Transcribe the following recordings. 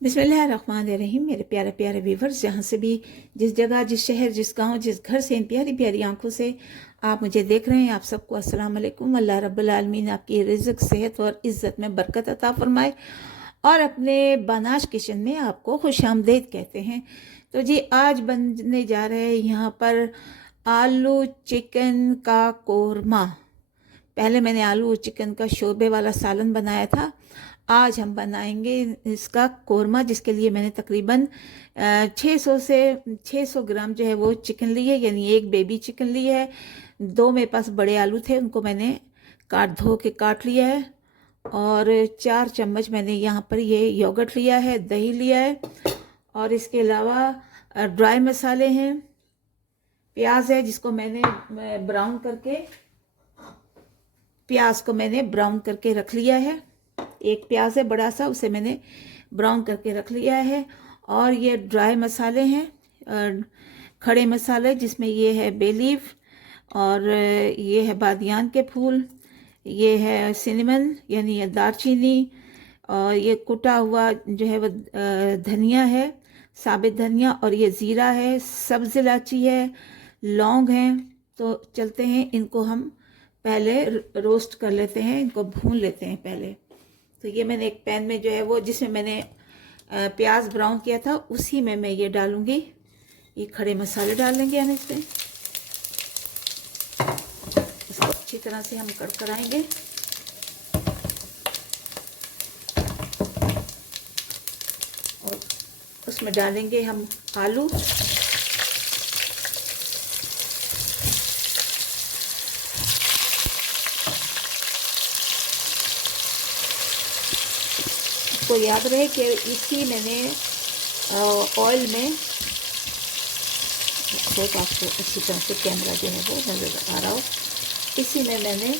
बिस्मिल्लाहिर्रहमानिर्रहीम। मेरे प्यारे प्यारे व्यूवर्स, जहाँ से भी, जिस जगह, जिस शहर, जिस गांव, जिस घर से इन प्यारी प्यारी आंखों से आप मुझे देख रहे हैं, आप सबको अस्सलाम वालेकुम। अल्लाह रब्बुल आलमीन आपकी रिज़्क़, सेहत और इज़्ज़त में बरकत अता फरमाए और अपने बानाश किचन में आपको खुशामदीद कहते हैं। तो जी, आज बनने जा रहे हैं यहाँ पर आलू चिकन का कोरमा। पहले मैंने आलू और चिकन का शोरबे वाला सालन बनाया था। आज हम बनाएंगे इसका कोरमा, जिसके लिए मैंने तकरीबन 600 ग्राम जो है वो चिकन ली है, यानी एक बेबी चिकन ली है। दो मेरे पास बड़े आलू थे, उनको मैंने धो के काट लिया है। और 4 चम्मच मैंने यहाँ पर ये योगर्ट लिया है, दही लिया है। और इसके अलावा ड्राई मसाले हैं, प्याज है जिसको मैंने ब्राउन करके, प्याज को मैंने ब्राउन करके रख लिया है। एक प्याज है बड़ा सा, उसे मैंने ब्राउन करके रख लिया है। और ये ड्राई मसाले हैं, खड़े मसाले, जिसमें ये है बे लीफ, और ये है बादियान के फूल, ये है सिनेमन यानी ये दालचीनी, और ये कुटा हुआ जो है वो धनिया है, साबित धनिया, और ये ज़ीरा है, सब्ज़ इलायची है, लौंग हैं। तो चलते हैं, इनको हम पहले रोस्ट कर लेते हैं, इनको भून लेते हैं पहले। तो ये मैंने एक पैन में जो है वो, जिसमें मैंने प्याज ब्राउन किया था, उसी में मैं ये डालूंगी। ये खड़े मसाले डाल लेंगे हम इसमें। इसको अच्छी तरह से हम कड़कड़ाएंगे। और उसमें डालेंगे हम आलू। तो याद रहे कि इसी मैंने ऑयल में, बहुत आपको अच्छी तरह से कैमरा जो है वो नज़र आ रहा हो, इसी में मैंने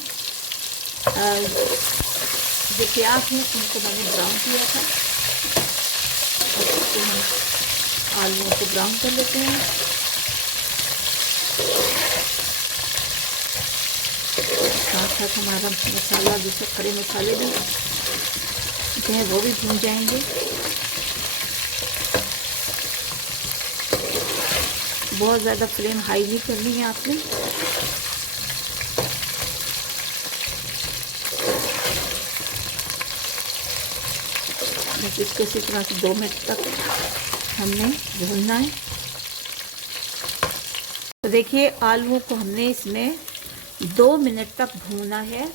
जो प्याज है उनको मैंने ब्राउन किया था। और इसको हम आलूओं को ब्राउन कर लेते हैं। साथ साथ हमारा मसाला, दूसरे खड़े मसाले भी जो है वो भी भून जाएंगे। बहुत ज़्यादा फ्लेम हाई नहीं करनी है आपने। बस इसको इसी तरह से 2 मिनट तक हमने भूनना है। तो देखिए, आलूओं को हमने इसमें 2 मिनट तक भूना है।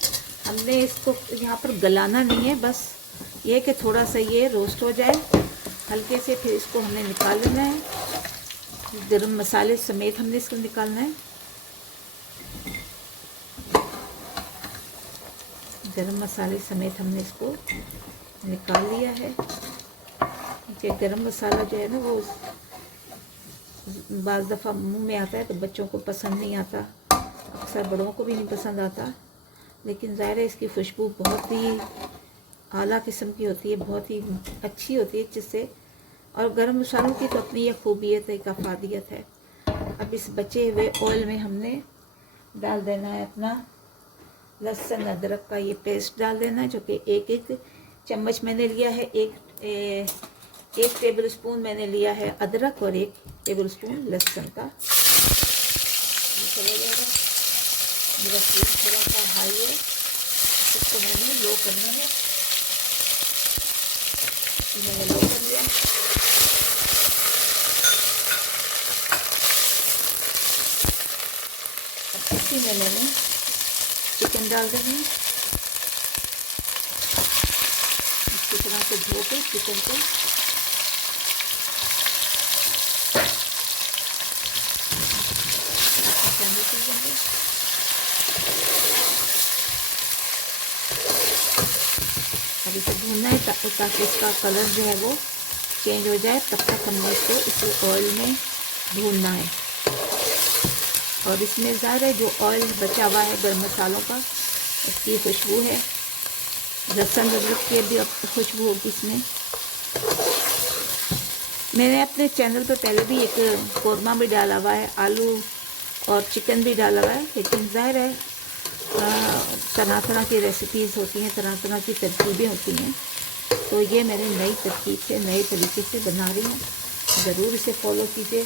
हमने इसको यहाँ पर गलाना नहीं है, बस ये कि थोड़ा सा ये रोस्ट हो जाए हल्के से, फिर इसको हमने निकाल लेना है। गरम मसाले समेत हमने इसको निकालना है। गरम मसाले समेत हमने इसको निकाल लिया है। ये गरम मसाला जो है ना, वो बाज़ दफ़ा मुंह में आता है तो बच्चों को पसंद नहीं आता, अक्सर बड़ों को भी नहीं पसंद आता, लेकिन ज़ाहिर है इसकी खुशबू बहुत ही आला किस्म की होती है, बहुत ही अच्छी होती है, जिससे, और गर्म मसालों की तो अपनी यह खूबियत है, एक अफादियत है। अब इस बचे हुए ऑयल में हमने डाल देना है अपना लहसुन अदरक का ये पेस्ट डाल देना है, जो कि एक चम्मच मैंने लिया है। एक टेबल स्पून मैंने लिया है अदरक और 1 टेबल स्पून लहसुन का। चला जाएगा, मेरा फ्लेम थोड़ा सा हाई है, इसको मैंने लो करना है। मैंने लो कर लिया। अब इसी में मैंने चिकन डाल देंगे। अच्छी तरह से धो के चिकन को शामिल कर देंगे। अब इसे भूनना है ताकि इसका कलर जो है वो चेंज हो जाए, तब तक हमने इसको इस ऑयल में भूनना है। और इसमें ज़ाहिर है जो ऑयल बचा हुआ है गरम मसालों का, उसकी खुशबू है, लहसुन अदरक की भी खुशबू होगी इसमें। मैंने अपने चैनल पर पहले भी एक कोरमा भी डाला हुआ है, आलू और चिकन भी डाला हुआ है, लेकिन ज़ाहिर है तरह तरह की रेसिपीज़ होती हैं, तरह तरह की तरकीबें होती हैं। तो ये मैंने नई तरकीब से, नए तरीके से बना रही हूँ, ज़रूर इसे फॉलो कीजिए।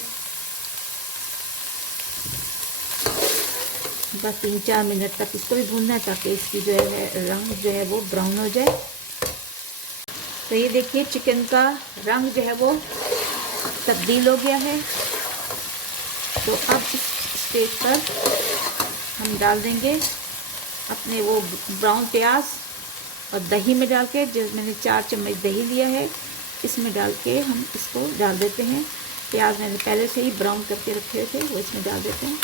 बस 3-4 मिनट तक इसको भी भूनना है ताकि इसकी जो है रंग जो है वो ब्राउन हो जाए। तो ये देखिए चिकन का रंग जो है वो तब्दील हो गया है। तो अब इस स्टेज पर हम डाल देंगे अपने वो ब्राउन प्याज और दही में डाल के, जो मैंने 4 चम्मच दही लिया है, इसमें डाल के हम इसको डाल देते हैं। प्याज मैंने पहले से ही ब्राउन करके रखे थे, वो इसमें डाल देते हैं।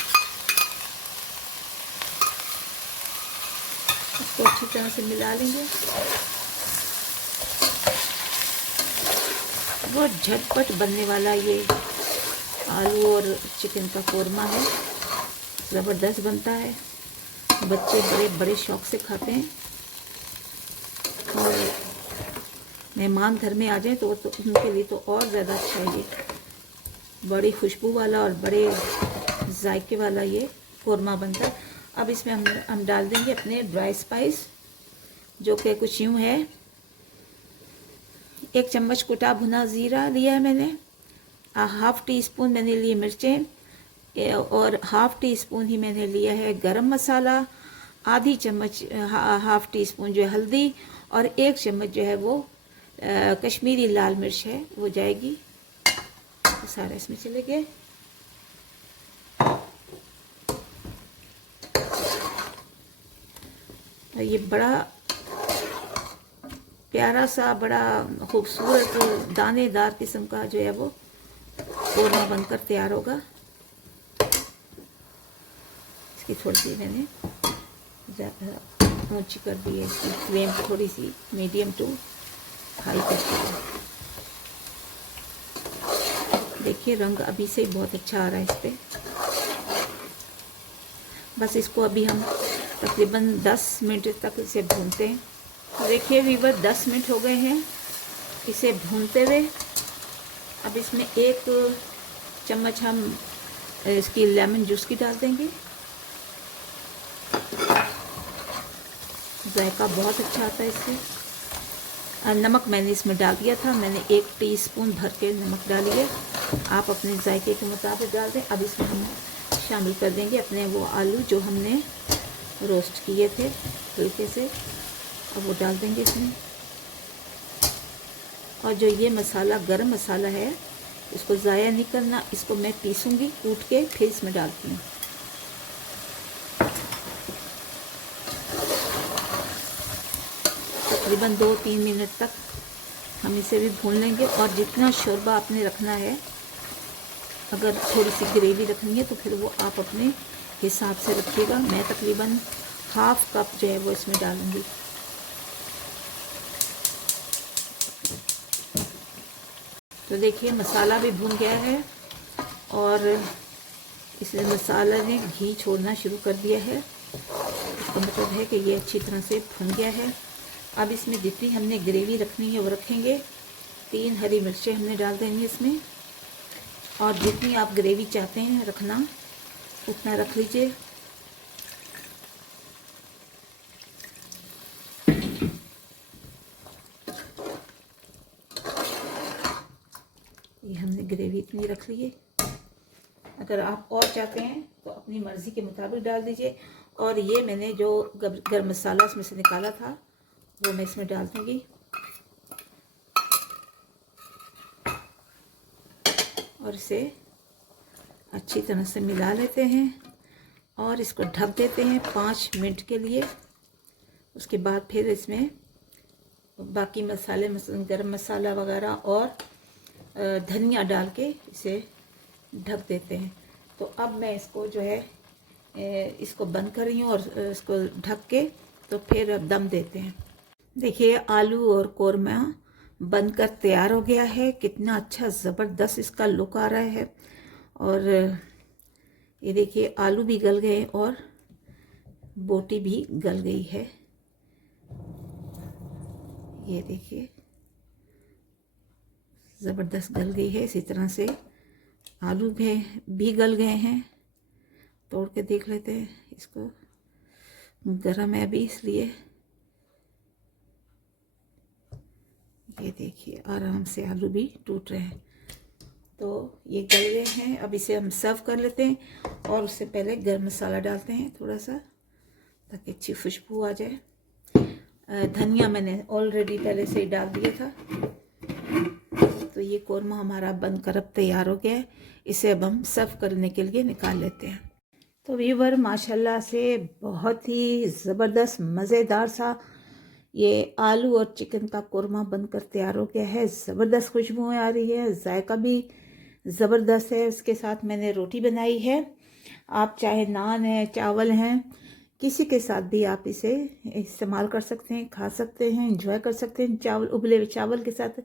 इसको अच्छी तरह से मिला लेंगे। बहुत झटपट बनने वाला ये आलू और चिकन का कोरमा है, ज़बरदस्त बनता है। बच्चे बड़े बड़े शौक से खाते हैं, और मेहमान घर में आ जाए तो उनके लिए तो और ज़्यादा अच्छा है। ये बड़ी खुशबू वाला और बड़े जायके वाला ये कोरमा बनता है। अब इसमें हम डाल देंगे अपने ड्राई स्पाइस, जो कि कुछ यूँ है। 1 चम्मच कुटा भुना ज़ीरा लिया है मैंने, 1/2 टीस्पून मैंने लिए मिर्चें, और 1/2 टीस्पून ही मैंने लिया है गरम मसाला, आधी चम्मच 1/2 टीस्पून जो है हल्दी, और 1 चम्मच जो है वो कश्मीरी लाल मिर्च है, वो जाएगी। तो सारा इसमें चले गए। ये बड़ा प्यारा सा, बड़ा खूबसूरत दानेदार किस्म का जो है वो कोरमा बनकर तैयार होगा। इसकी थोड़ी सी मैंने ऊंची कर दी है, इसकी फ्लेम थोड़ी सी मीडियम टू हाई करके। देखिए रंग अभी से बहुत अच्छा आ रहा है इस पर। बस इसको अभी हम तकरीबन 10 मिनट तक इसे भूनते हैं। देखिए वीवर 10 मिनट हो गए हैं इसे भूनते हुए। अब इसमें 1 चम्मच हम इसकी लेमन जूस की डाल देंगे। जायका बहुत अच्छा आता है इससे। नमक मैंने इसमें डाल दिया था, मैंने 1 टीस्पून भर के नमक डाली है, आप अपने जायके के मुताबिक डाल दें। अब इसमें हम शामिल कर देंगे अपने वो आलू जो हमने रोस्ट किए थे हल्के से, अब वो डाल देंगे इसमें। और जो ये मसाला गरम मसाला है, इसको ज़ाया नहीं करना, इसको मैं पीसूँगी कूट के, फिर इसमें डालती हूँ। तकरीबन 2-3 मिनट तक हम इसे भी भून लेंगे। और जितना शोरबा आपने रखना है, अगर थोड़ी सी ग्रेवी रखनी है तो फिर वो आप अपने हिसाब से रखिएगा। मैं तकरीबन 1/2 कप जो है वो इसमें डालूँगी। तो देखिए मसाला भी भून गया है, और इसलिए मसाला ने घी छोड़ना शुरू कर दिया है। इसका मतलब है कि ये अच्छी तरह से भून गया है। अब इसमें जितनी हमने ग्रेवी रखनी है वो रखेंगे। 3 हरी मिर्चें हमने डाल देंगे इसमें, और जितनी आप ग्रेवी चाहते हैं रखना उतना रख लीजिए। ये हमने ग्रेवी इतनी रख ली है। अगर आप और चाहते हैं तो अपनी मर्ज़ी के मुताबिक डाल दीजिए। और ये मैंने जो गरम मसाला इसमें से निकाला था वो मैं इसमें डाल दूँगी, और इसे अच्छी तरह से मिला लेते हैं और इसको ढक देते हैं 5 मिनट के लिए। उसके बाद फिर इसमें बाकी मसाले, गरम मसाला वगैरह और धनिया डाल के इसे ढक देते हैं। तो अब मैं इसको जो है इसको बंद कर रही हूँ, और इसको ढक के तो फिर दम देते हैं। देखिए आलू और कोरमा बनकर तैयार हो गया है। कितना अच्छा ज़बरदस्त इसका लुक आ रहा है। और ये देखिए आलू भी गल गए और बोटी भी गल गई है। ये देखिए ज़बरदस्त गल गई है। इसी तरह से आलू भी गल गए हैं। तोड़ के देख लेते हैं इसको, गरम है अभी इसलिए। ये देखिए आराम से आलू भी टूट रहे हैं। तो ये गल गए हैं, अब इसे हम सर्व कर लेते हैं। और उससे पहले गरम मसाला डालते हैं थोड़ा सा, ताकि अच्छी खुशबू आ जाए। धनिया मैंने ऑलरेडी पहले से ही डाल दिया था। तो ये कोरमा हमारा बनकर अब तैयार हो गया है। इसे अब हम सर्व करने के लिए निकाल लेते हैं। तो व्यूवर माशाल्लाह से बहुत ही ज़बरदस्त मज़ेदार सा ये आलू और चिकन का कोरमा बनकर तैयार हो गया है। ज़बरदस्त खुशबुएं आ रही है, जायका भी ज़बरदस्त है। उसके साथ मैंने रोटी बनाई है। आप चाहे नान है, चावल हैं, किसी के साथ भी आप इसे इस्तेमाल कर सकते हैं, खा सकते हैं, एंजॉय कर सकते हैं। चावल, उबले हुए चावल के साथ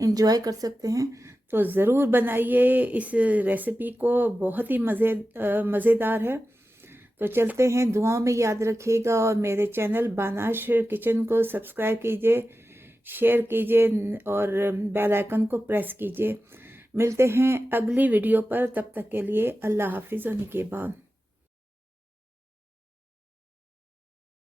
एंजॉय कर सकते हैं। तो ज़रूर बनाइए इस रेसिपी को, बहुत ही मज़ेदार है। तो चलते हैं, दुआओं में याद रखिएगा और मेरे चैनल बानाश किचन को सब्सक्राइब कीजिए, शेयर कीजिए और बेल आइकन को प्रेस कीजिए। मिलते हैं अगली वीडियो पर, तब तक के लिए अल्लाह हाफिज़ और निगहबान।